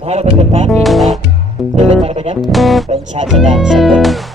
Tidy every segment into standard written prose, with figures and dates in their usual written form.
สุดท้ายเราเป็นคนฟ้าปีนะเดินทางไปนั้นเป็นชาติชนะชาติ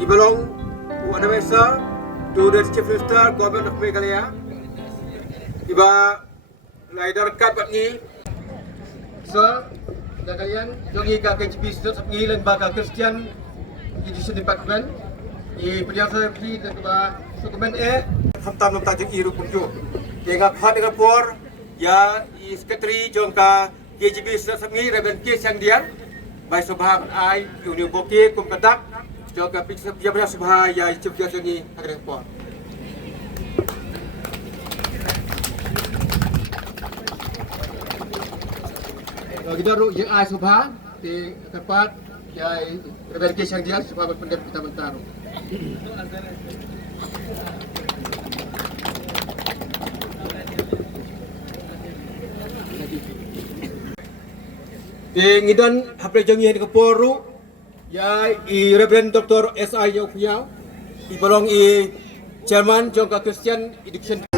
Di belong Buat Advisor to the Chief Minister Government of Meghalaya Iba Laidar Kat Bat Ni Sir dan kalian Jongi ka KHP Setiap Ngi Lembaga Christian Education Department I Penjasa Pergi dan Keba Dokumen A Hamtam Nom Tajik Iru Punju Dengan Khat Dengan Por Ya I Sekretari Jongka KHP Setiap Ngi Reven K Siang Dian Bai Subham Ai Union Boki Kum Kadak Jogja Pijabnya Subha Ya Cipta Seni Agar Por kita ru yang ai Subha di tempat ya verifikasi yang dia Subha berpendek kita bentar. Di ngidan hapre jangi di Keporu ya I Reverend Dr. SAI yang punya I belong I Chairman Jongka Christian Education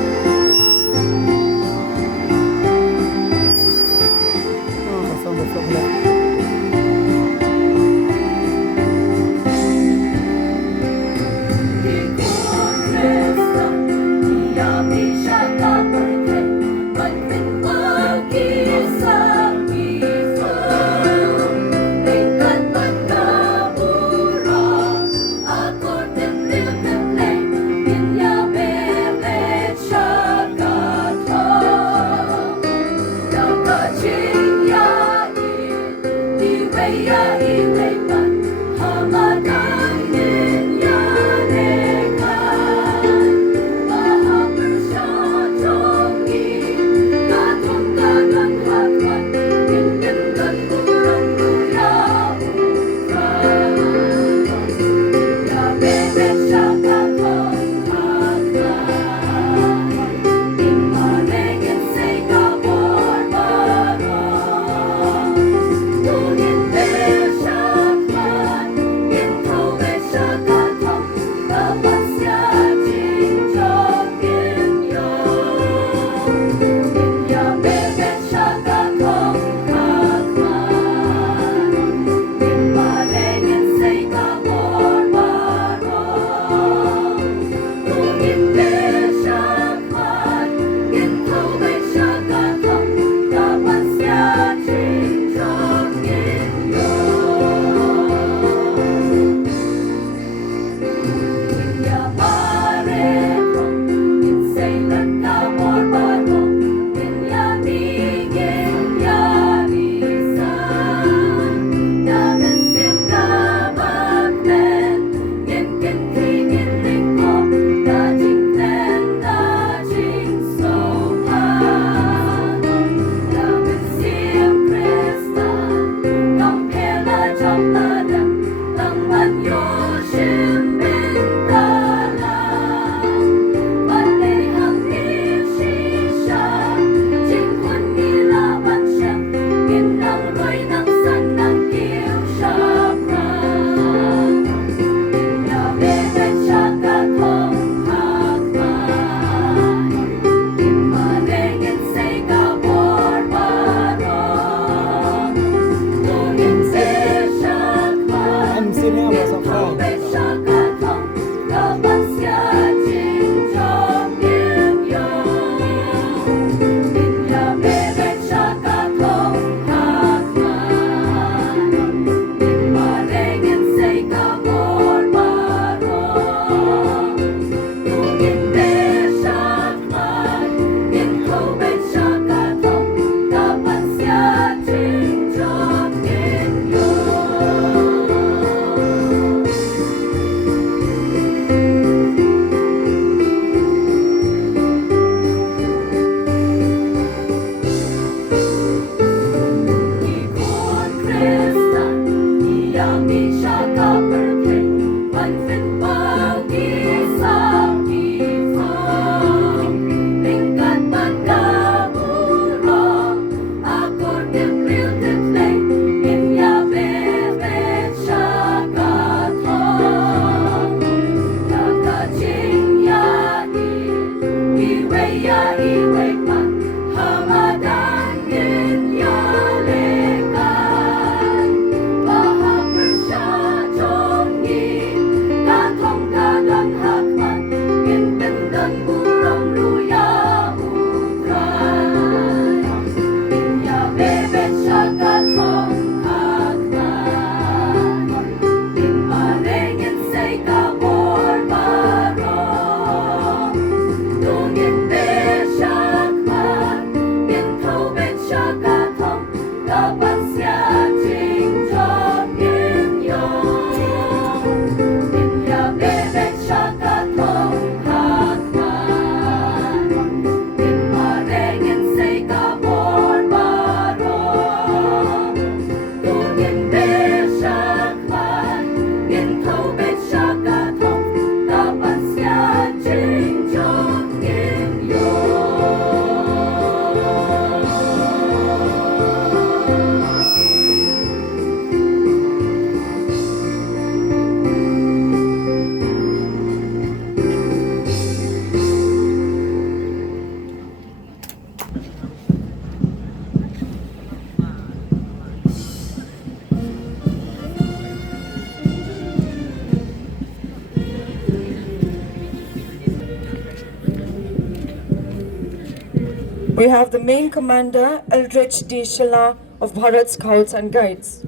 We have the main commander, Eldridge D. Shilla of Bharat Scouts and Guides.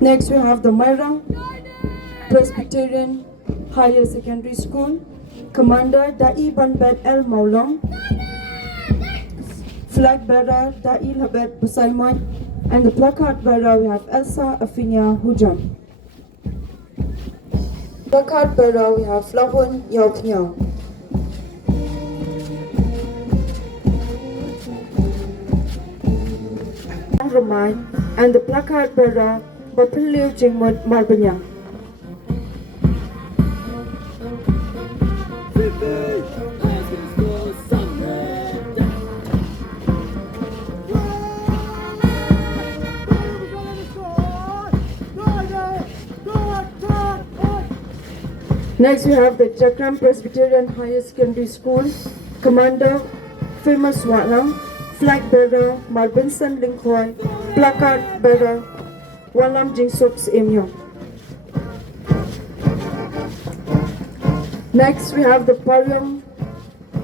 Next we have the Myra Presbyterian Higher Secondary School, Commander Da'i Banbet El Maulong, Flag bearer Da'i Labet Busaimon, and the placard bearer we have Elsa Afinia Hujam. Placard bearer we have Flavon Yaupniao. Ramai, and the placard bearer Bapiliu Jingmut Marbanya. Next we have the Jakram Presbyterian Higher Secondary School, Commander Famous Watlam, Flag bearer Marbinson Linkoy, placard bearer Walam Jingsuks Imyo. Next we have the Pariam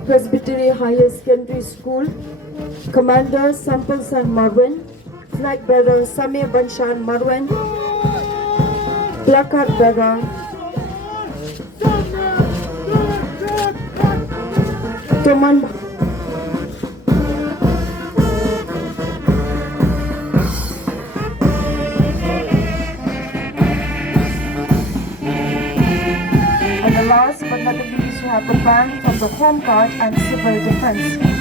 Presbyterian Higher Secondary School, Commander Sampal San Marwin, Flag bearer Samir Banshan Marwin, placard bearer Toman. And the last but not the least, we have the band from the Home Guard and Civil Defense.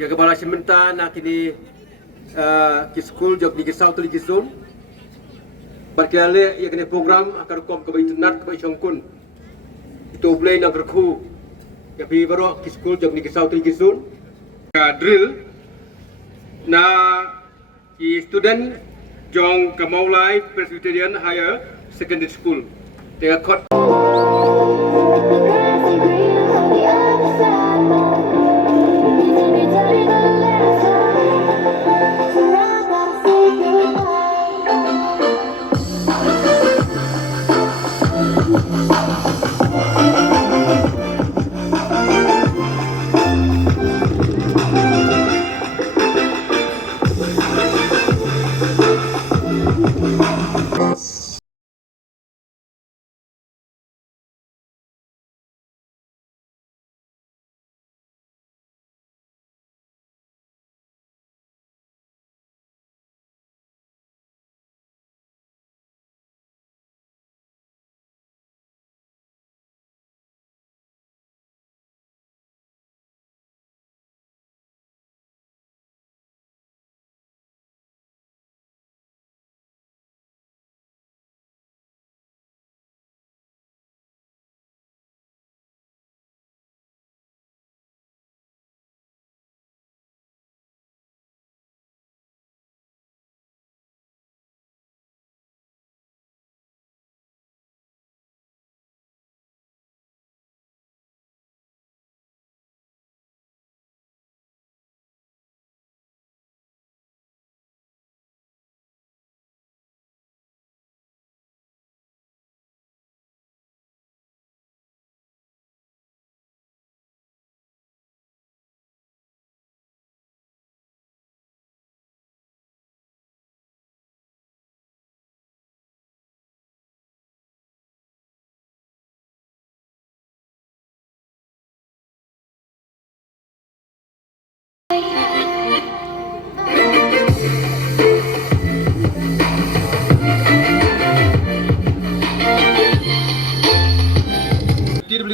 Ya kepala sementara nak kini ke school job ni ke South Ligi Zone. Berkali ya kini program akan kom ke internet ke Chongkun. Itu boleh nak kerku. Ya pi baru ke school job ni ke South Ligi Zone. Drill na ki student jong ke Maulai Presbyterian Higher Secondary School. Tengah kot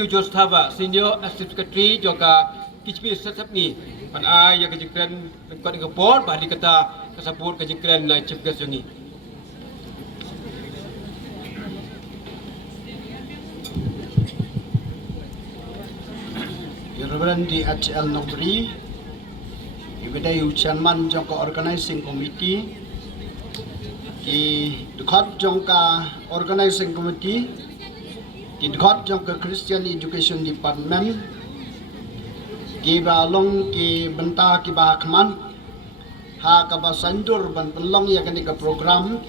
Jos Thava Senior Assistant Secretary juga KHP Setap ni pan ai yang kejikran kuat dengan port bah dikata kasabut kejikran chief guest yang ni. Reverend DHL Nobri, Ibadai Chairman Jongka Organizing Committee, di dekat Jongka Organizing Committee, di dekat Jongka Christian Education Department, di balong di benta di bahakman, ha kaba sandur ban penlong ya kini ke program,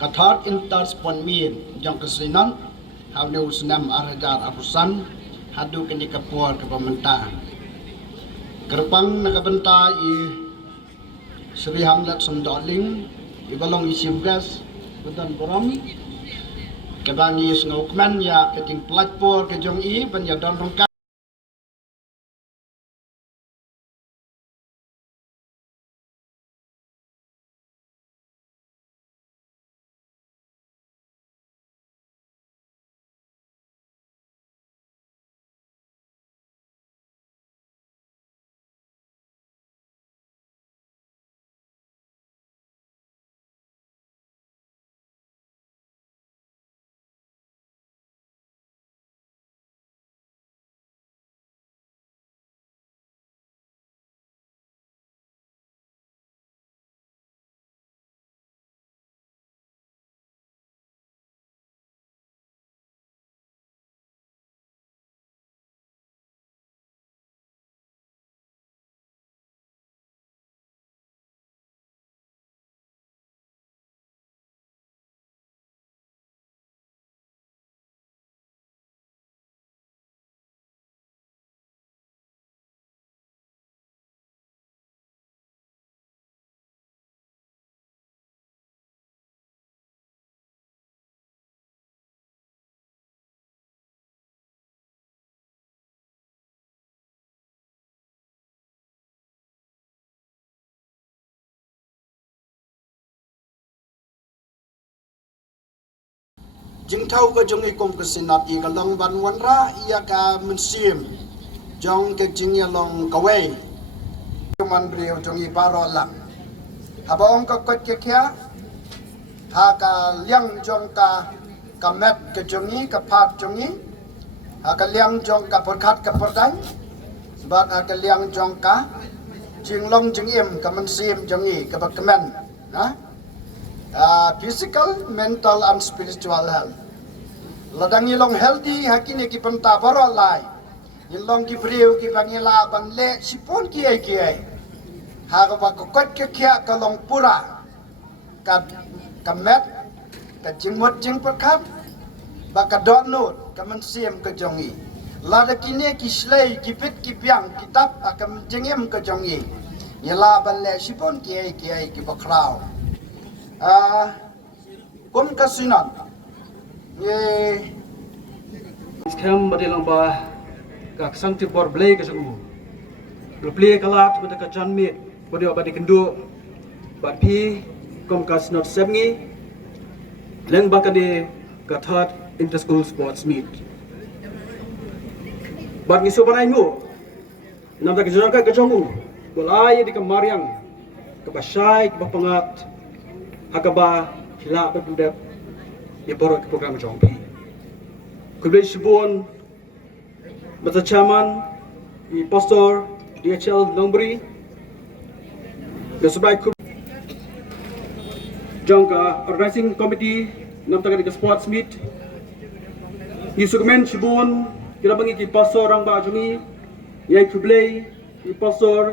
kathar interspon min Jongka Sinan, ha ne usnam arajar apusan. Hadu kini kapur ke pemerintah. Kerpang nakabenta i Sri Hamlet Sundoling, i balong isim gas, bedan borom. Kebangi sengokman ya keting platform ke jong i ban ya don rongka. Jing tau ke jong ikom ke sinat i ka long ban wan ra ia ka mensim jong ke jing ya long kawai man brio jong i paro lam habong ka kot ke kya ha ka liang jong ka met ke jong i ka phat jong i ha ka liang jong ka porkhat ka pordan sebab ha ka liang jong ka jing long jing im ka mensim jong i ka bakmen na physical, mental and spiritual health. Ladang ilong healthy hakine ki penta baro lai. Ilong ki priu ki bangila ban le sipon ki ai. Ha ka ba ko kot ke kya ka long pura. Ka met ka jingmot jing perkat ba ka donut ka mensim ka jongi. Lada kine ki slay ki pit ki piang kitab akam jingem ka jongi. Yela ban le sipon ki ai ki bakrau. Kum kasinan ye Sekarang madilang ba kak sangti bor blay kesengu blay kalat pada kacan mit pada abadi kendu bat pi kum kas not semngi leng bakade katat inter school sports meet bat ngiso panai ngu nam tak jenaka kejongu bolai di kemariang kebasai kebapangat hakaba hila berbudak ya borok program jongpi kublai sibun Mr. Chairman di Pastor DHL Nobri dan sebagai jangka organizing committee nam tak ada sports meet di segmen sibun kita bagi ki Pastor orang bajuni yai kublai di Pastor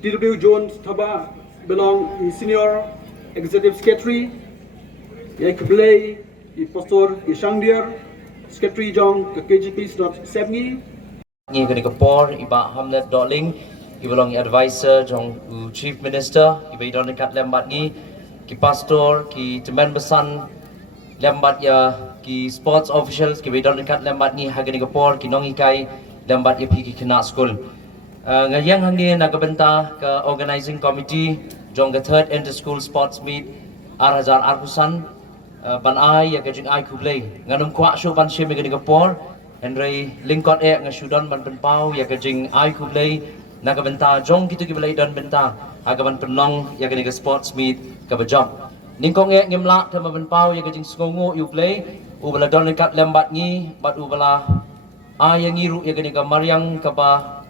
TW Jones Thaba belong di senior Executive Secretary, yang kebelah di Pastor Ishangdir, Secretary Jong ke KGP Snot Sebni. Ni kena kepor iba Hamlet Doling, ibalong advisor Jong Chief Minister, iba idon dekat lembat ni, ki Pastor, ki teman besan lembat ya, ki sports officials, ki idon dekat lembat ni, hagen kepor ki nong ikai lembat ya pi ki kena school. Ngayang hangin nagabenta ke organizing committee jong ke third inter school sports meet arhajar arpusan ban ai ya ke jing ai kublai nganum kwa sho ban sheme ke por Henry lingkot ngasudan ban penpau ya kajing ai kublei naga benta jong kitu kiblei dan benta agaban penong ya kani sports meet ka bajam ningkong ngimla tema penpau ya kajing skongo yu play ubala don kat lembat ngi bat ubala ai yang iru ya kani mariang ka ba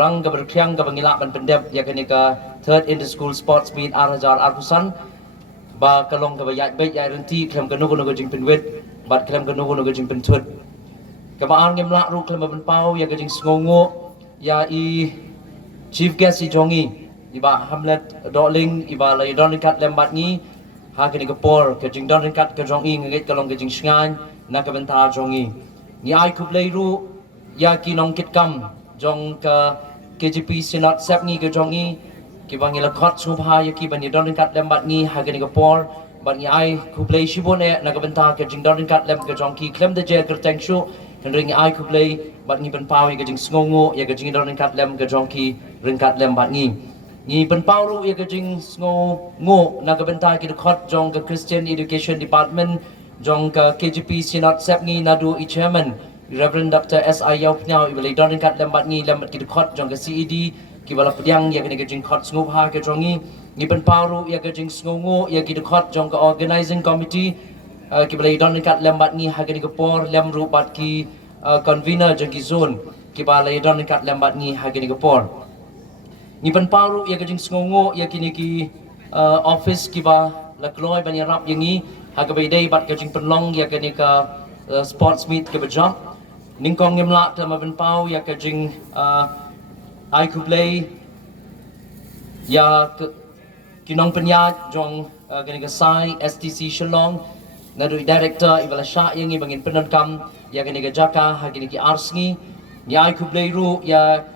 rang ka berkhyang ka bangila ban pendep ya kani third inter school sports meet arhajar arpusan ba kalong ka ba ya be ya renti klem kanu kanu kajing penwet bat klem kanu kanu kajing pentut Kabaan ngem lak ru klem ban pau ya gajing sngongo ya i chief guest si jongi iba hamlet doling iba la don kat lembat ni ha kini kapor gajing don kat ka jongi ngit kalong gajing sngan na ka benta jongi ni ai kuplei ru ya ki nong kit kam jong ka KGP sinat sep ni ka jongi ki bang ila khot subha ya ki ban don kat lembat ni ha kini kapor ban ni ai kuplei shibon na ka benta gajing don kat lem ka jongi klem de je kerteng shu Kendring ai kublei bat ngi penpau ya gajing sngongo ya gajing don kat lem ka jongki ringkat lem bat ngi penpau ru ya gajing sngongo na ka benta ki khot jong ka Christian Education Department jong ka KGP Sinat Sep ngi nadu i chairman Reverend Dr. SAI Yau Pnyau i balai don kat lem bat ngi lem ki khot jong ka CED ki bala pediang ya gajing khot sngob ha ka jongi ngi penpau ru ya gajing sngongo ya ki khot jong ka organizing committee ki balai don kat lembat ni hagani kapor lem rupat ki convener jagi zone ki balai don kat lembat ni hagani kapor ni pan paru ya gajing sngongo ya kini ki office ki ba la kloi ban rap yangi hagabai dei bat gajing penlong ya kini ka sports meet ke bajam ningkong ngemla ta ma ban pau ya gajing ai ku play ya kinong penyat jong gani ka SAI STC Shillong Nadu director ibala sya yang bangin penankam ya kini ke jaka hagini ki arsngi ni ai kublei ru ya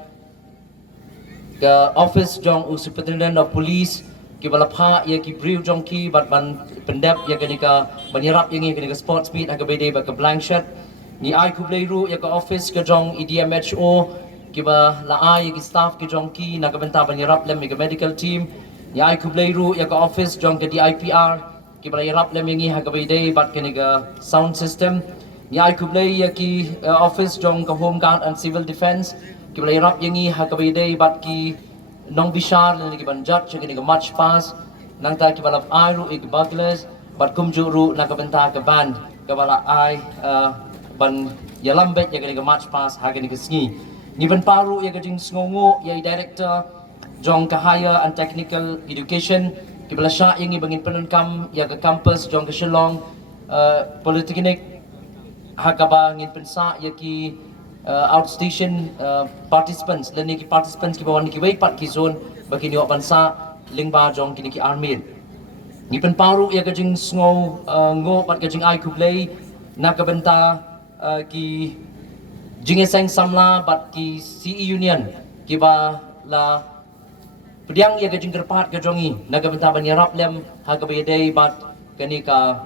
ke office jong u superintendent of police ki bala pha ya ki briu jong ki bat ban pendep ya kini ka banyarap yang kini ke sports meet aga bede ba ke blank shirt ni ai kublei ru ya ke office ke jong EDMHO ki ba la ai ki staff ki jong ki na ka benta banyarap lem ke medical team ni ai kublei ru ya ke office jong ke DIPR ki balai rap lem ngi hagabai dei bat kene ga sound system ni ai kublei ya ki office jong ka home guard and civil defense ki balai rap ngi hagabai dei bat ki nong bishar le ki ban judge kene ga march pass nang ta ki balap ai ru ik buglers bat kum ju ru na ka benta ka band ka bala ai ban yalam bet ya kene ga march pass ha kene ga sngi ni ban paru ya ga jing sngongo ya director jong ka higher and technical education ki bala sya yang bangin penankam ya ke campus jong ke Shillong Polytechnic hakaba ngin pensa ya ki outstation participants leni ki participants ki bawan ki wei pat ki zone bagi ni pansa lingba jong kini ki army ni pen paru ya ke jing sngo ngo pat ke jing ai kublei na ka benta ki jing eseng samla bat ki CE union ki ba la Pediang ya gajing kerpat ke jongi naga benta banyarap lem haga bayadai bat kani ka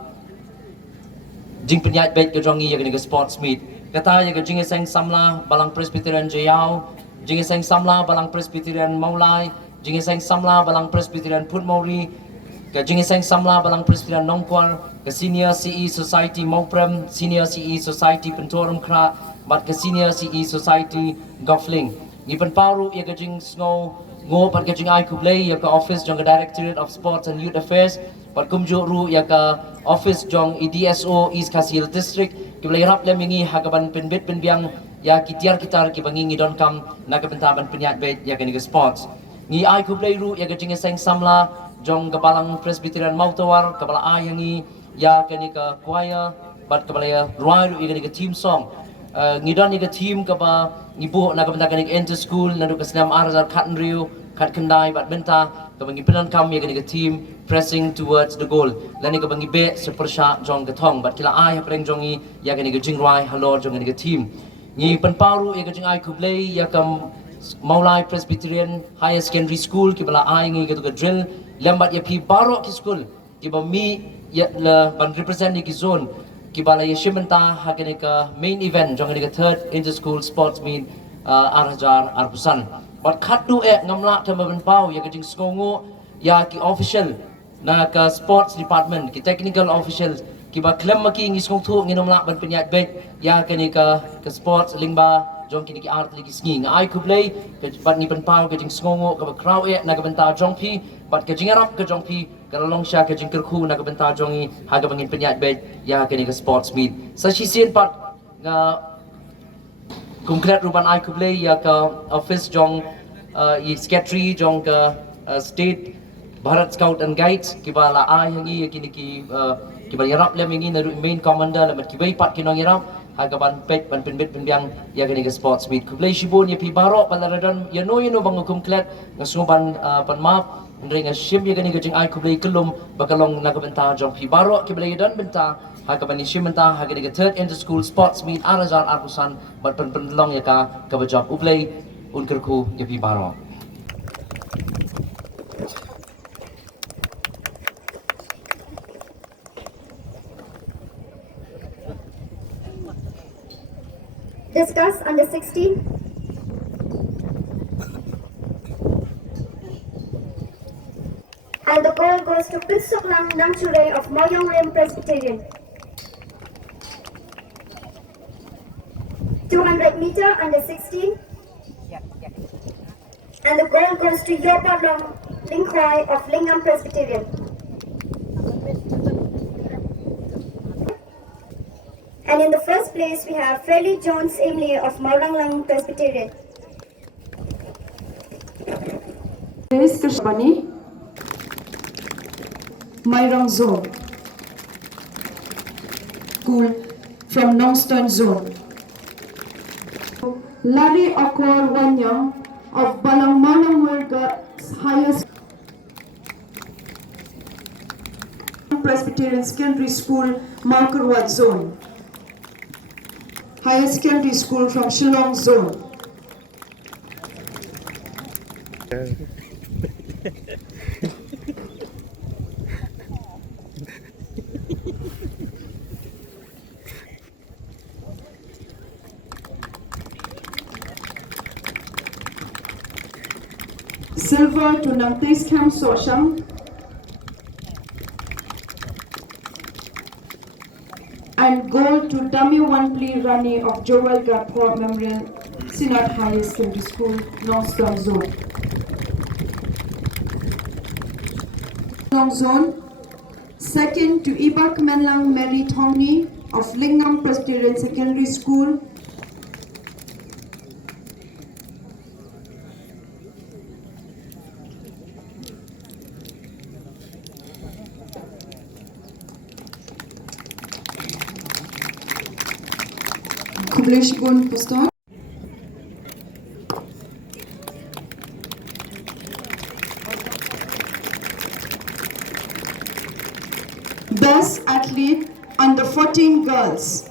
jing penyat bet ke jongi ya kani ka sports meet kata ya gajing eseng samla balang Presbyterian Jayau jing eseng samla balang Presbyterian Maulai jing eseng samla balang Presbyterian Putmori ka jing eseng samla balang Presbyterian Nongkwar ka senior CE Society Mauprem senior CE Society Pentorum Kra bat ka senior CE Society Gofling ni paru ya gajing snow ngo pat kajing ai kublei ya ka office jong Directorate of Sports and Youth Affairs pat kumju ru ya ka office jong EDSO East Kasil District kiblei rap lem ngi hagaban penbit penbiang ya kitiar kitar ki bangi ngidon kam na ka bentaban penyat bet ya ka ni sports ngi ai kublei ru ya kajing seng samla jong gabalang Presbyterian Mautawar kabala ai ngi ya ka ni ka choir bat kabala ya ruai ru ya ka ni team song ngidon ni ka team ka ba ibu nak benda kanik enter school nadu kesenam arzar kat nriu kat kendai bat benta kabangi penan kam ya kanik team pressing towards the goal lani kabangi be sepersha jong ketong bat kila ai apreng jongi ya kanik jingrai halor jong kanik team ni penparu ya kanik ai kublei ya kam Maulai Presbyterian Higher Secondary School ki bala ai ngi ketu ka drill lambat ya pi barok ki school ki ba mi ya la ban represent ni ki zone ki bala ya shimenta hagene ka main event jong ni ka third inter school sports meet arhajar arpusan bat khatu ngamla thama ban pau ya kajing skongo ya ki official na ka sports department ki technical officials ki ba klem maki ngi skong thu ngi nomla ban penyat bet ya kini ke sports lingba jong kini ki art lagi sngi ngai ku play ke bat ni pen pau ke jing sngongo ke crowd ya na ke benta jong pi bat ke jing arap ke jong pi ke long sha ke jing kerku na ke benta jong i ha ke bangin penyat bet ya kini ke sports meet sa shi sien pat nga konkret ruban ai ku play ya ke office jong i secretary jong ke state Bharat Scout and Guides kibala ai hangi kini ki kibala yarap lem ini na main commander lam kibai pat kinong yarap hagaban pet ban penbet penbiang ya kini ke sports meet kublai shibun ya pi barok balaradan ya no bang hukum klet ngasuban pan map ndring shim ya kini ke jing ai kublai kelum bakalong nagabenta jong pi barok kiblai dan benta hagaban shim benta hagani ke third inter school sports meet arazar arbusan bat penlong ya ka kabajak ublai unkerku ya pi barok. Discuss under 16. And the goal goes to Pilsuklang Nangchure of Moyong Rim Presbyterian. 200 meter under 16. And the goal goes to Yobalong Lingkhoi of Lingam Presbyterian. And in the first place, we have Fairleigh Jones Emily of Mauranglang Presbyterian. Grace Kashbani, Mairang Zone, School from Nongstern Zone. Larry Akor Wanyang of Balang Manang Wirga's highest Presbyterian Secondary School, Malkarwat Zone. Higher Secondary School from Shillong Zone. Silver to Nangtais Camp Soshang. And gold to Dummy One Plea Rani of Joel Port Memorial Sinat Higher Secondary School, Northstone Zone. Zone. Second to Ibak Menlang Mary Tongni of Lingam Presbyterian Secondary School. Kubleshibun Poston. Best athlete under 14 girls.